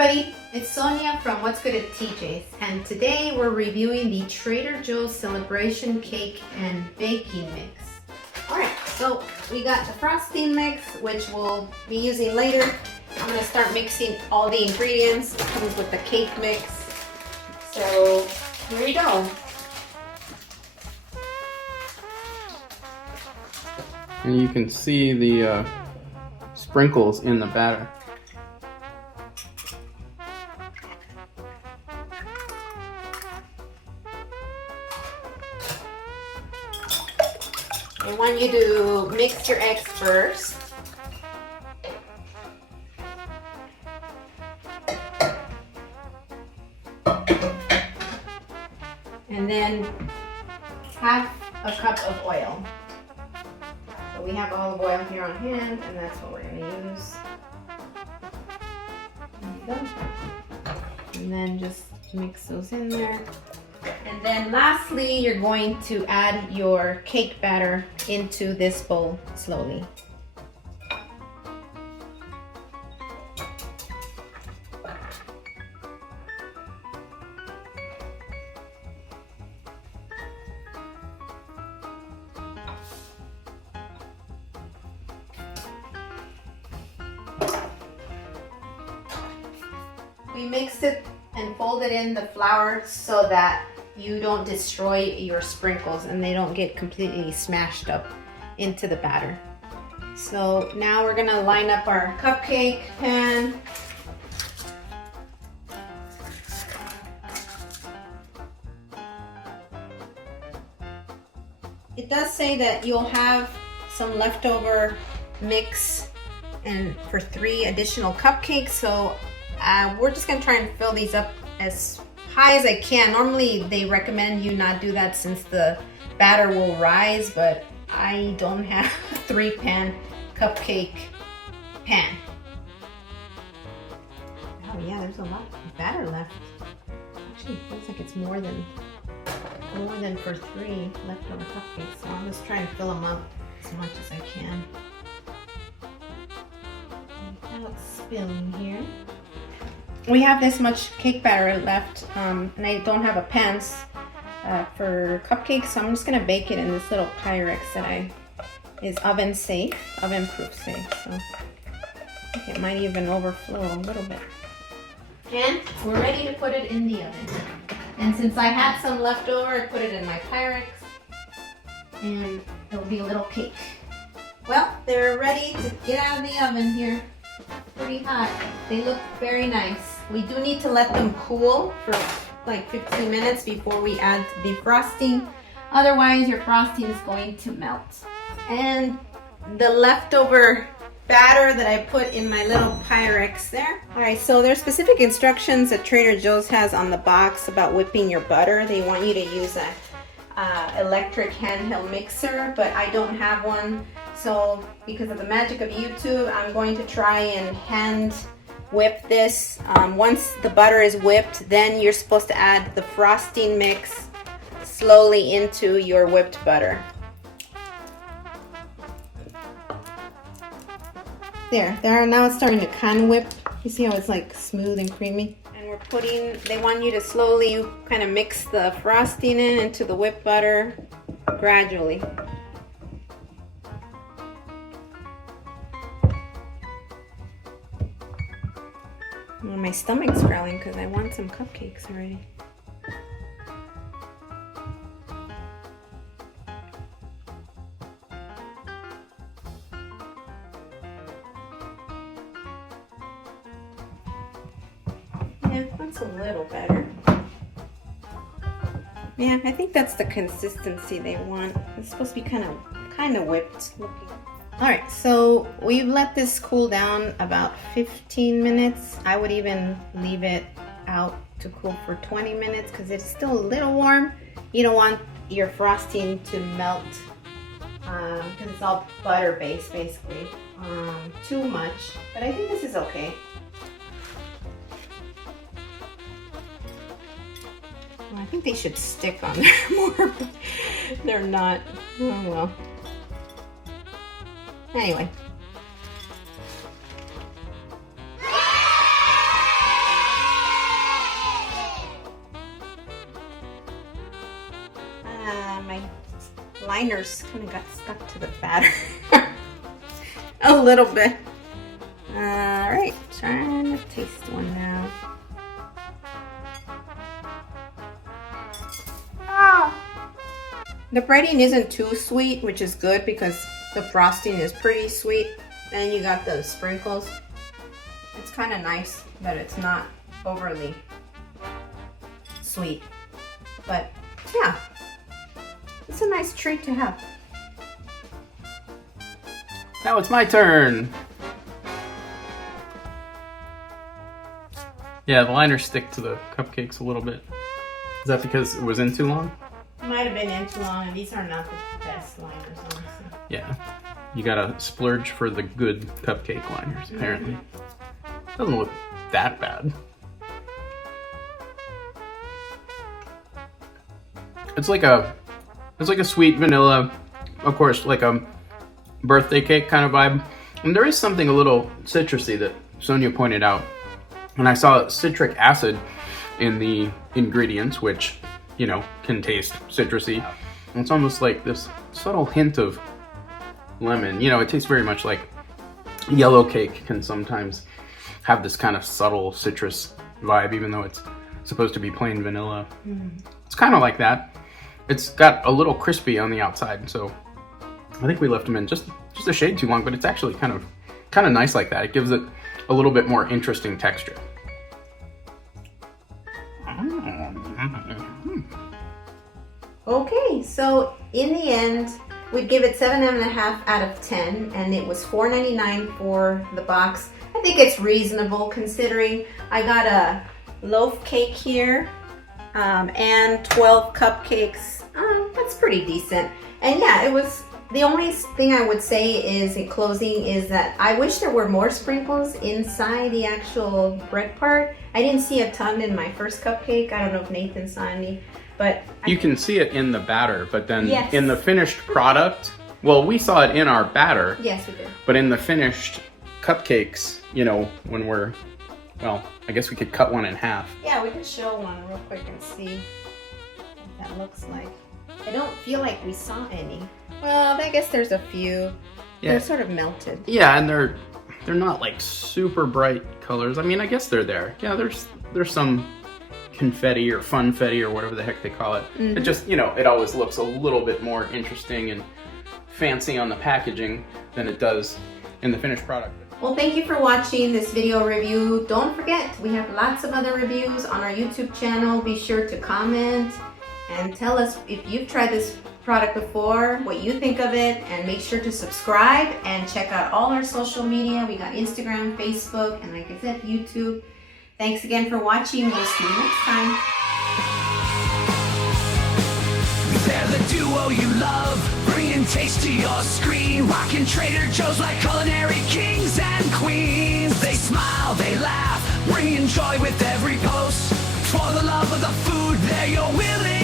everybody, it's Sonia from What's Good at TJ's, and today we're reviewing the Trader Joe's Celebration Cake and Baking Mix. Alright, so we got the frosting mix, which we'll be using later. I'm going to start mixing all the ingredients. It comes with the cake mix. So, here we go. And you can see the sprinkles in the batter. I want you to mix your eggs first. And then half a cup of oil. So we have olive oil here on hand, and that's what we're going to use. There you go. And then just mix those in there. And then lastly, you're going to add your cake batter into this bowl slowly. We mixed it and folded in the flour so that you don't destroy your sprinkles and they don't get completely smashed up into the batter. So now we're gonna line up our cupcake pan. It does say that you'll have some leftover mix and for 3 additional cupcakes, so we're just gonna try and fill these up as high as I can. Normally they recommend you not do that since the batter will rise, but I don't have a 3-pan cupcake pan. Oh yeah, there's a lot of batter left. Actually, it feels like it's more than for 3 leftover cupcakes, so I'll just try and fill them up as much as I can without spilling here. We have this much cake batter left, and I don't have a pan for cupcakes, so I'm just gonna bake it in this little Pyrex that is oven proof safe. So I think it might even overflow a little bit. And we're ready to put it in the oven. And since I had some left over, I put it in my Pyrex, and it'll be a little cake. Well, they're ready to get out of the oven here. Pretty hot. They look very nice. We do need to let them cool for like 15 minutes before we add the frosting. Otherwise, your frosting is going to melt. And the leftover batter that I put in my little Pyrex there. Alright, so there's specific instructions that Trader Joe's has on the box about whipping your butter. They want you to use a electric handheld mixer, but I don't have one. So because of the magic of YouTube, I'm going to try and hand whip this. Once the butter is whipped, then you're supposed to add the frosting mix slowly into your whipped butter. There, now it's starting to kind of whip. You see how it's like smooth and creamy? And we're they want you to slowly kind of mix the frosting into the whipped butter gradually. Well, my stomach's growling because I want some cupcakes already. Yeah, that's a little better. Yeah, I think that's the consistency they want. It's supposed to be kind of whipped looking. Alright, so we've let this cool down about 15 minutes. I would even leave it out to cool for 20 minutes because it's still a little warm. You don't want your frosting to melt because it's all butter based basically too much, but I think this is okay. Well, I think they should stick on there more, but they're not. Oh well. Anyway. liners kind of got stuck to the batter. A little bit. Alright, trying to taste one now. The breading isn't too sweet, which is good because the frosting is pretty sweet. And you got those sprinkles. It's kind of nice that it's not overly sweet. But yeah, it's a nice treat to have. Now it's my turn. Yeah, the liners stick to the cupcakes a little bit. Is that because it was in too long? Might have been in too long, and these are not the best liners, honestly. Yeah, you gotta splurge for the good cupcake liners, apparently. Doesn't look that bad. It's like a sweet vanilla, of course, like a birthday cake kind of vibe. And there is something a little citrusy that Sonia pointed out. And I saw citric acid in the ingredients, which, you know, can taste citrusy. And it's almost like this subtle hint of lemon. You know, it tastes very much like yellow cake can sometimes have this kind of subtle citrus vibe, even though it's supposed to be plain vanilla. It's kind of like that. It's got a little crispy on the outside, so I think we left them in just a shade too long, but it's actually kind of nice like that. It gives it a little bit more interesting texture. Okay, so in the end, we'd give it 7.5 out of 10, and it was $4.99 for the box. I think it's reasonable considering I got a loaf cake here and 12 cupcakes. That's pretty decent. And yeah, it was. The only thing I would say is in closing is that I wish there were more sprinkles inside the actual bread part. I didn't see a ton in my first cupcake. I don't know if Nathan saw any, but you can see it in the batter, but then yes. In the finished product, well, we saw it in our batter. Yes, we did. But in the finished cupcakes, you know, when we're, well, I guess we could cut one in half. Yeah, we could show one real quick and see what that looks like. I don't feel like we saw any. Well, I guess there's a few. Yeah. They're sort of melted. Yeah, and they're not like super bright colors. I mean, I guess they're there. Yeah, there's some confetti or funfetti or whatever the heck they call it. It just, you know, it always looks a little bit more interesting and fancy on the packaging than it does in the finished product. Well, thank you for watching this video review. Don't forget, we have lots of other reviews on our YouTube channel. Be sure to comment and tell us if you've tried this product before, what you think of it, and make sure to subscribe and check out all our social media. We got Instagram, Facebook, and like I said, YouTube. Thanks again for watching. We'll see you next time. They're the duo you love, bringing taste to your screen, rocking Trader Joe's like culinary kings and queens. They smile, they laugh, bringing joy with every post. For the love of the food, they're your willing